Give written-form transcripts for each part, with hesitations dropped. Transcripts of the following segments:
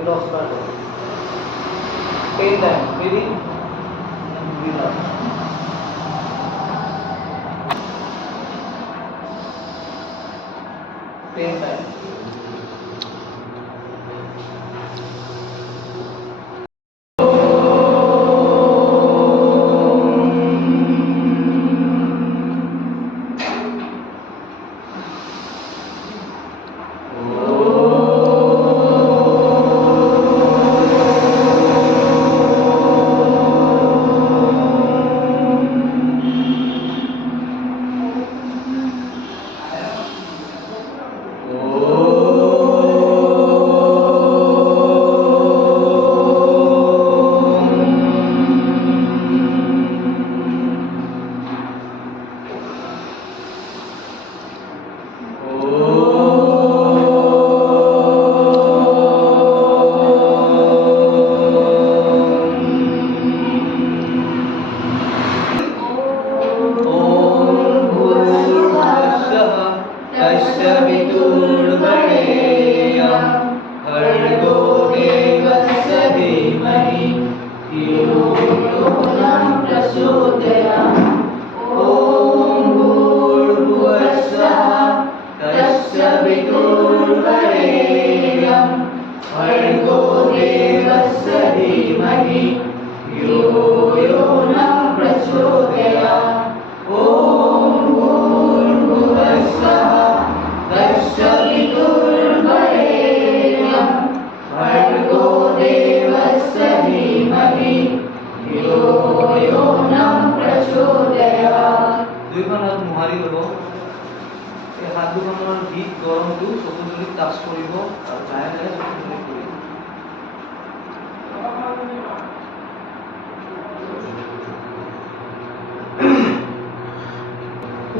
10 बार करो 10 time ready relax 10 time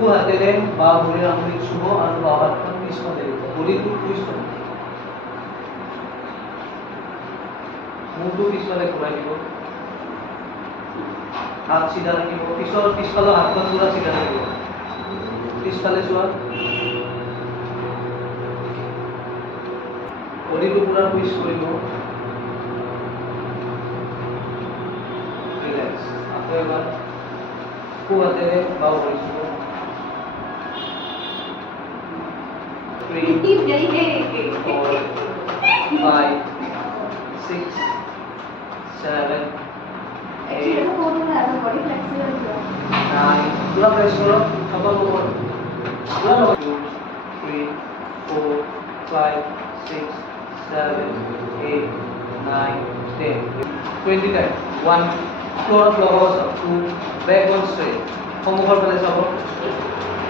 হাতেৰে বা ভৰিৰ আঙুলি চুব আৰু বাওঁ হাতখন পিছফালে দিব ভৰিটো টুইষ্ট কৰিব মূৰটো পিছফালে ঘূৰাই দিব হাত চিধা ৰাখিব পিছফালৰ হাতখন পুৰা চিধা ৰাখিব পিছফালে চোৱা ভৰিটো পুৰা টুইষ্ট কৰিব ৰিলেক্স আকৌ এবাৰ সোঁ হাতেৰে বাওঁ ভৰি চুব 3, 4, 5, 6, 7, 8, 9. पूरा प्रेस करो सफल हो 2, 3, 4, 5, 6, 7, 8, 9, 10. 20 times. 1, floor of logos, 2, back one straight. সন্মুখৰ ফালে চাব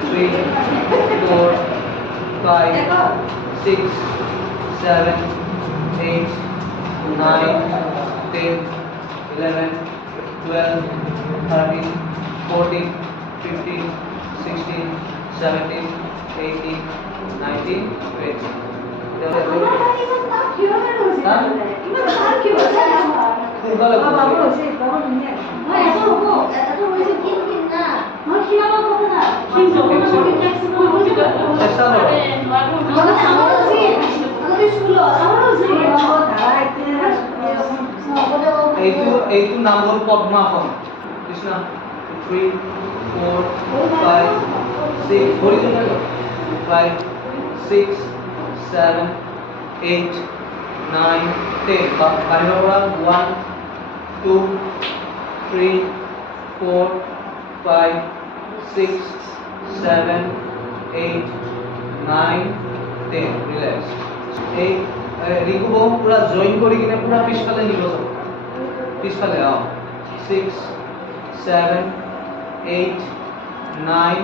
3, 4, 5, 6, 7, 8, 9, 10, 11, 12, 13, 14, 15, 16, 17, 18, 19, 20. এইটো নাম হ'ল পদ্মাসন কৃষ্ণ 3 4 5 6 হরিজন্টাল 5 6 7 8 9 10 বাহিৰৰ পৰা 1 2 3 4 5 6 7 8 9 10 রিল্যাক্স এই রিকুব পুরা জয়েন কৰি কিনে পুৰা পিছফালে নিব যাব পিছফালে 6 7 8 9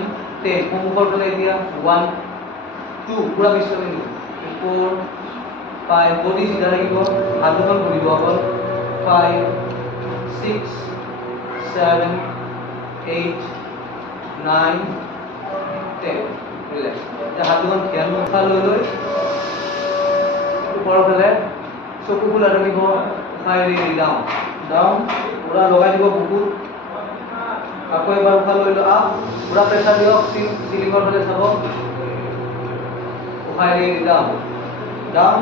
10 সন্মুখৰ ফালে দিয়া 1 2 পুৰা পিছফালে নিব 4 5 বডি সিধা ৰাখিব হাতখন ঘূৰিব অকল 5 6 7 8 9 10 ৰিলেক্স এতিয়া হাতখন ধ্যান মুখা লৈ ওপৰৰ ফালে চকু খোলা ৰাখিব ফাইৰি ডাউন ডাউন পুৰা লগাই দিব বুকুত আকৌ এবাৰ উশাহ লৈ লওক আপ পুৰা প্ৰেছাৰ দিয়ক চিলিঙৰ ফালে চাব ফাইৰি ডাউন ডাউন